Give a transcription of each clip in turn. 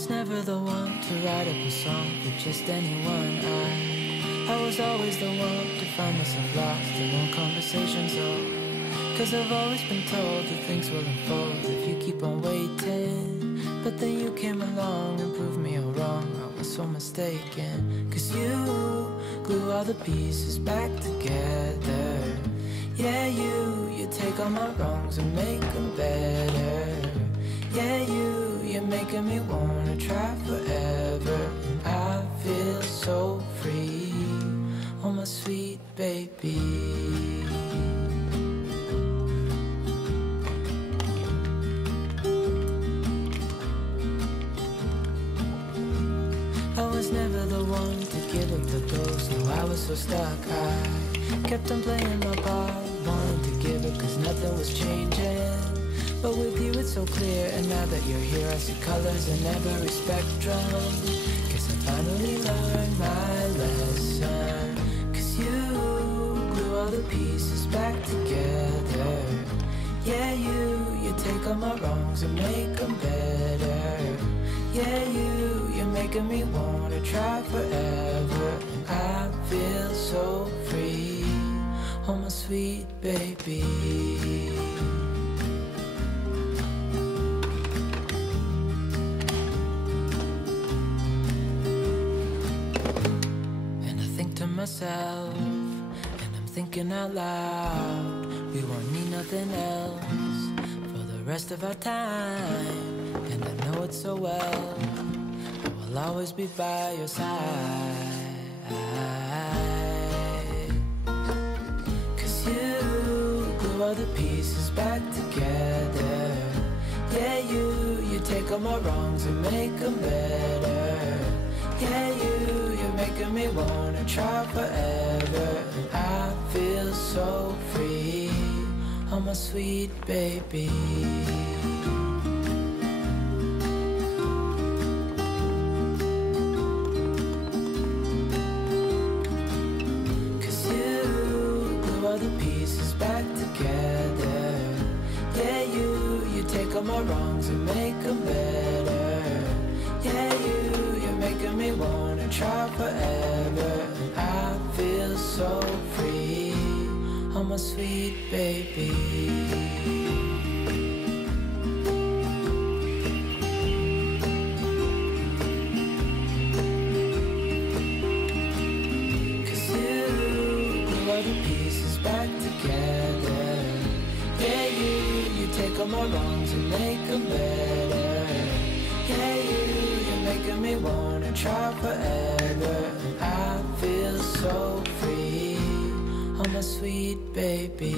was never the one to write up a song for just anyone. I was always the one to find myself lost in all conversations. Cause I've always been told that things will unfold if you keep on waiting. But then you came along and proved me all wrong. I was so mistaken. Cause you glue all the pieces back together. Yeah, you take all my wrongs and make them better. Yeah, you're making me wanna try forever. And I feel so free, oh my sweet baby. I was never the one to give up the ghost. No, I was so stuck. I kept on playing my part, wanted to give it cause nothing was changing. But with you it's so clear, and now that you're here I see colors in every spectrum. Guess I finally learned my lesson. Cause you glue all the pieces back together. Yeah, you take all my wrongs and make them better. Yeah, you're making me wanna try forever. And I feel so free, oh my sweet baby. Myself, and I'm thinking out loud, we won't need nothing else for the rest of our time. And I know it so well, I will always be by your side. Cause you glue all the pieces back together. Yeah, you take all my wrongs and make them better. Yeah, you're making me wanna try forever. And I feel so free, oh my sweet baby. Cause you glue all the pieces back together. Yeah, you take all my wrongs and make them better. Yeah, you're making me wanna try forever. And I feel so free, oh my sweet baby. Cause you glue all the pieces back together. Yeah, you take all my wrongs and make them better. Yeah, you're making me wanna try forever. And I feel so free, oh my sweet baby.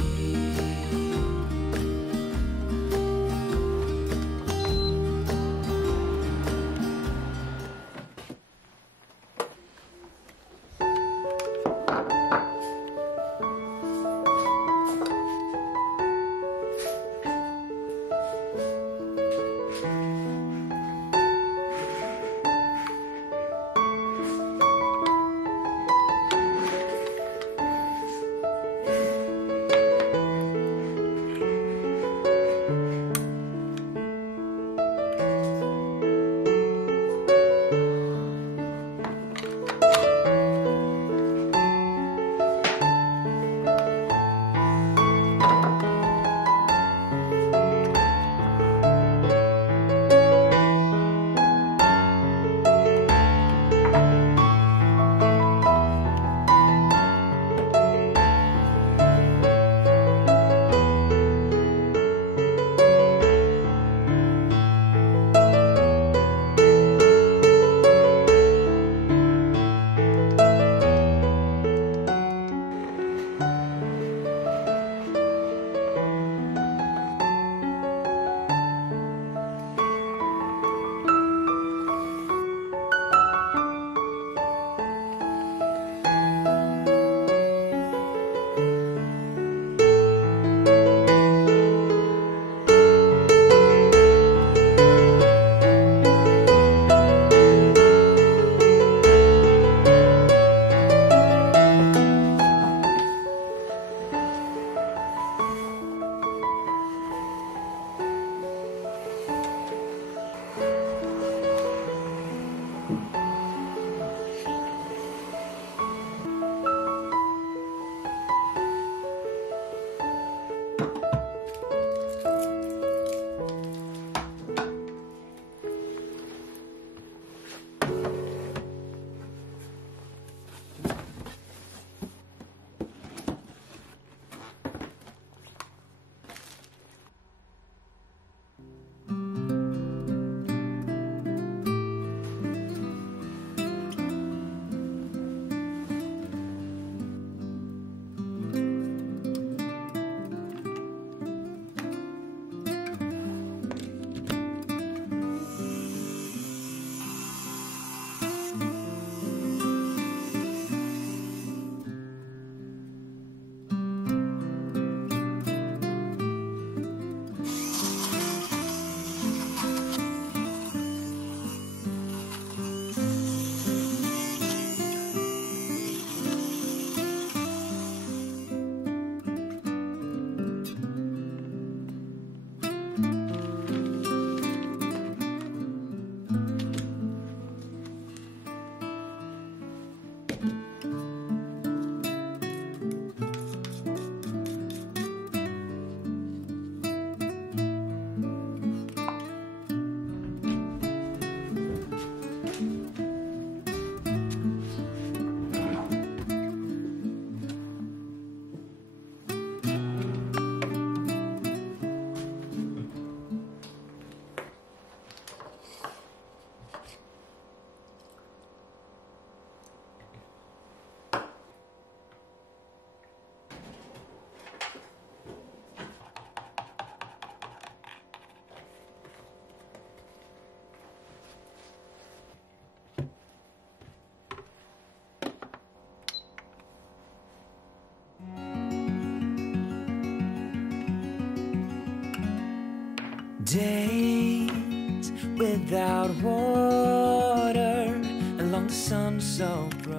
Days without water along the Sunsoap Road.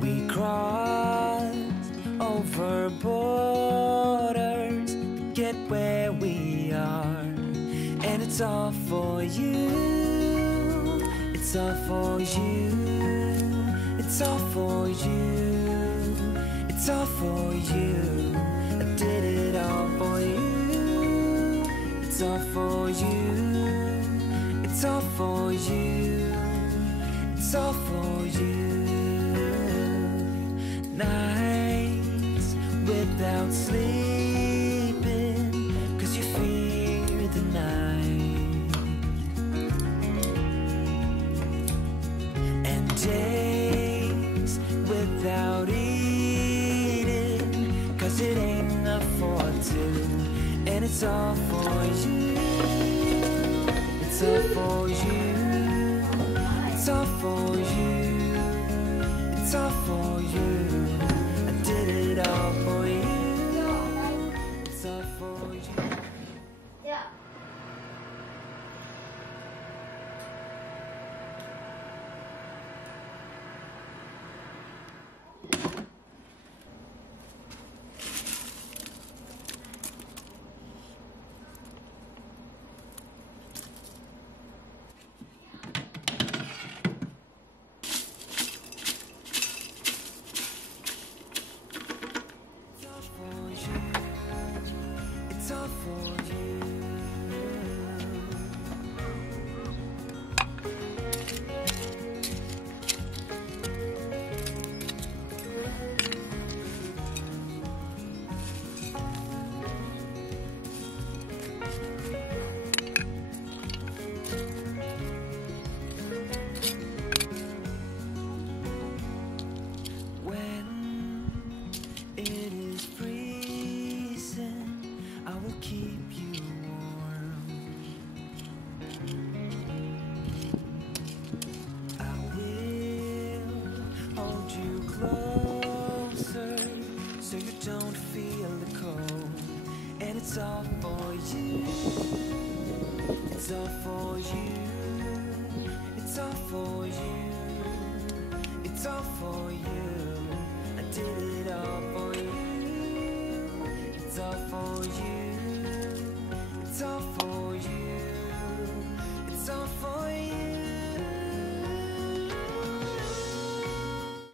We crossed over borders to get where we are, and it's all for you. It's all for you. It's all for you. It's all for you. I did it all for you. It's all for you. It's all for you. It's all for you. Nights without sleeping, 'cause you fear the night. And days without eating, 'cause it ain't enough for two. And it's all for you. It's all for you. It's all for you. It's all for you. I did it all for you. It's all for you. Yeah. It's all for you. When it is freezing, I will keep you warm. I will hold you closer so you don't feel the cold. And it's all for you. It's all for you. It's all for you. It's all for you. I did it all for you. It's all for you.